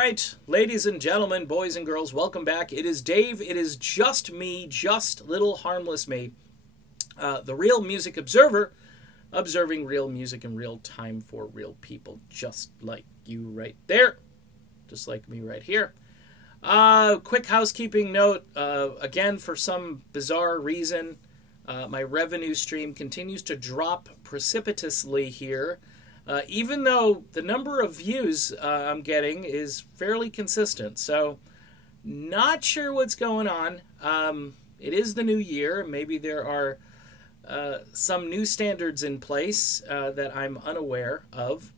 right, ladies and gentlemen, boys and girls, welcome back. It is Dave. It is just me, just little harmless me, the real music observer, observing real music in real time for real people, just like you right there, just like me right here. Quick housekeeping note, again, for some bizarre reason, my revenue stream continues to drop precipitously here. Even though the number of views I'm getting is fairly consistent. So, not sure what's going on. It is the new year. Maybe there are some new standards in place that I'm unaware of.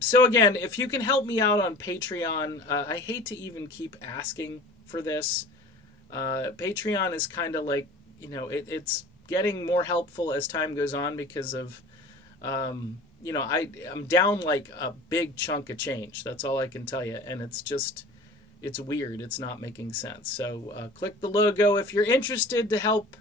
So again, if you can help me out on Patreon, I hate to even keep asking for this. Patreon is kind of like, it's getting more helpful as time goes on because of... I'm down like a big chunk of change. That's all I can tell you. And it's weird. It's not making sense. So click the logo if you're interested to help.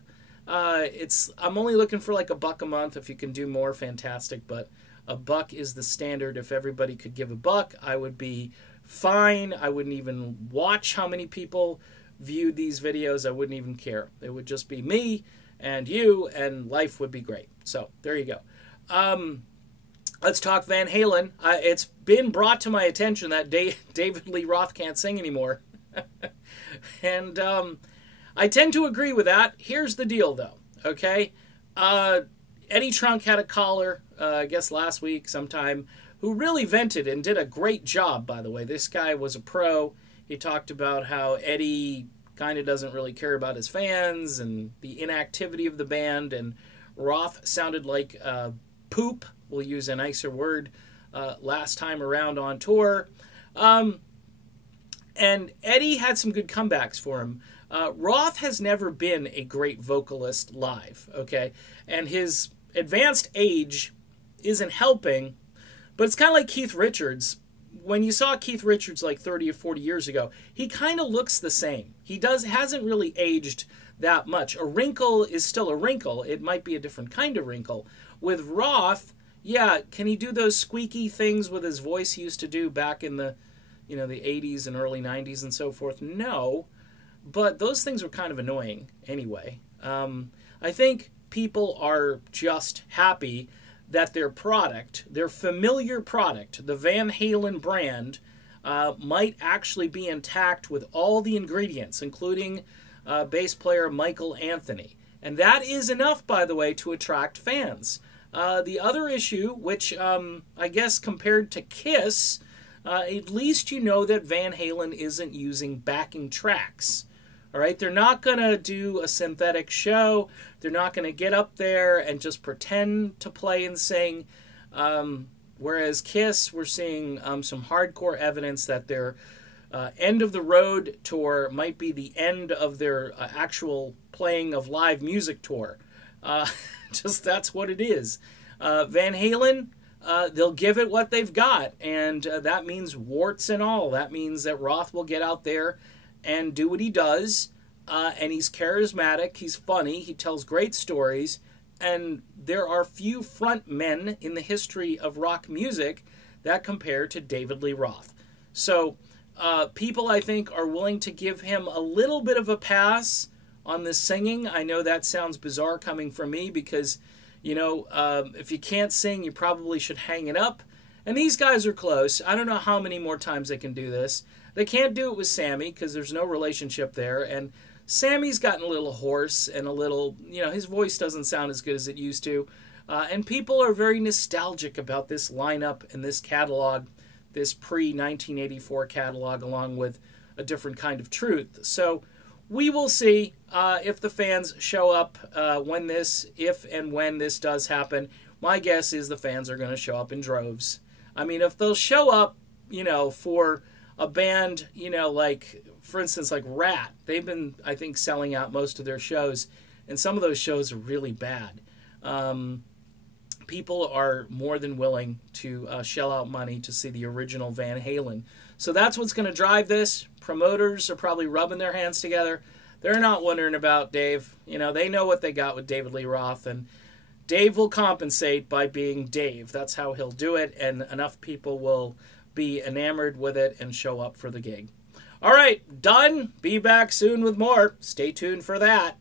I'm only looking for like $1 a month. If you can do more, fantastic. But $1 is the standard. If everybody could give $1, I would be fine. I wouldn't even watch how many people viewed these videos. I wouldn't even care. It would just be me and you, and life would be great. So there you go. Let's talk Van Halen. It's been brought to my attention that David Lee Roth can't sing anymore. And I tend to agree with that. Here's the deal, though, okay? Eddie Trunk had a caller, I guess last week sometime, who really vented and did a great job, by the way. This guy was a pro. He talked about how Eddie kind of doesn't really care about his fans and the inactivity of the band, and Roth sounded like poop. We'll use a nicer word last time around on tour. And Eddie had some good comebacks for him. Roth has never been a great vocalist live, okay? And his advanced age isn't helping, but it's kind of like Keith Richards. When you saw Keith Richards like 30 or 40 years ago, he kind of looks the same. He hasn't really aged that much. A wrinkle is still a wrinkle. It might be a different kind of wrinkle. With Roth, yeah, can he do those squeaky things with his voice he used to do back in the, the 80s and early 90s and so forth? No, but those things were kind of annoying anyway. I think people are just happy that their product, their familiar product, the Van Halen brand, might actually be intact with all the ingredients, including bass player Michael Anthony. And that is enough, by the way, to attract fans. The other issue, which I guess compared to Kiss, at least you know that Van Halen isn't using backing tracks. All right, they're not going to do a synthetic show. They're not going to get up there and just pretend to play and sing. Whereas Kiss, we're seeing some hardcore evidence that their end of the road tour might be the end of their actual playing of live music tour. Just that's what it is. Van Halen, they'll give it what they've got, and that means warts and all. That means that Roth will get out there and do what he does, and he's charismatic, he's funny, he tells great stories, and there are few front men in the history of rock music that compare to David Lee Roth. So people, I think, are willing to give him a little bit of a pass on the singing. I know that sounds bizarre coming from me because, if you can't sing, you probably should hang it up. And these guys are close. I don't know how many more times they can do this. They can't do it with Sammy because there's no relationship there. And Sammy's gotten a little hoarse and a little, his voice doesn't sound as good as it used to. And people are very nostalgic about this lineup and this catalog, this pre-1984 catalog, along with A Different Kind of Truth. So we will see if the fans show up if and when this does happen. My guess is the fans are going to show up in droves. I mean, if they'll show up, for a band, like, for instance, like Rat, they've been, I think, selling out most of their shows, and some of those shows are really bad. People are more than willing to shell out money to see the original Van Halen. So that's what's going to drive this. Promoters are probably rubbing their hands together. They're not wondering about Dave. They know what they got with David Lee Roth, and Dave will compensate by being Dave. That's how he'll do it, and enough people will be enamored with it and show up for the gig. All right, done. Be back soon with more. Stay tuned for that.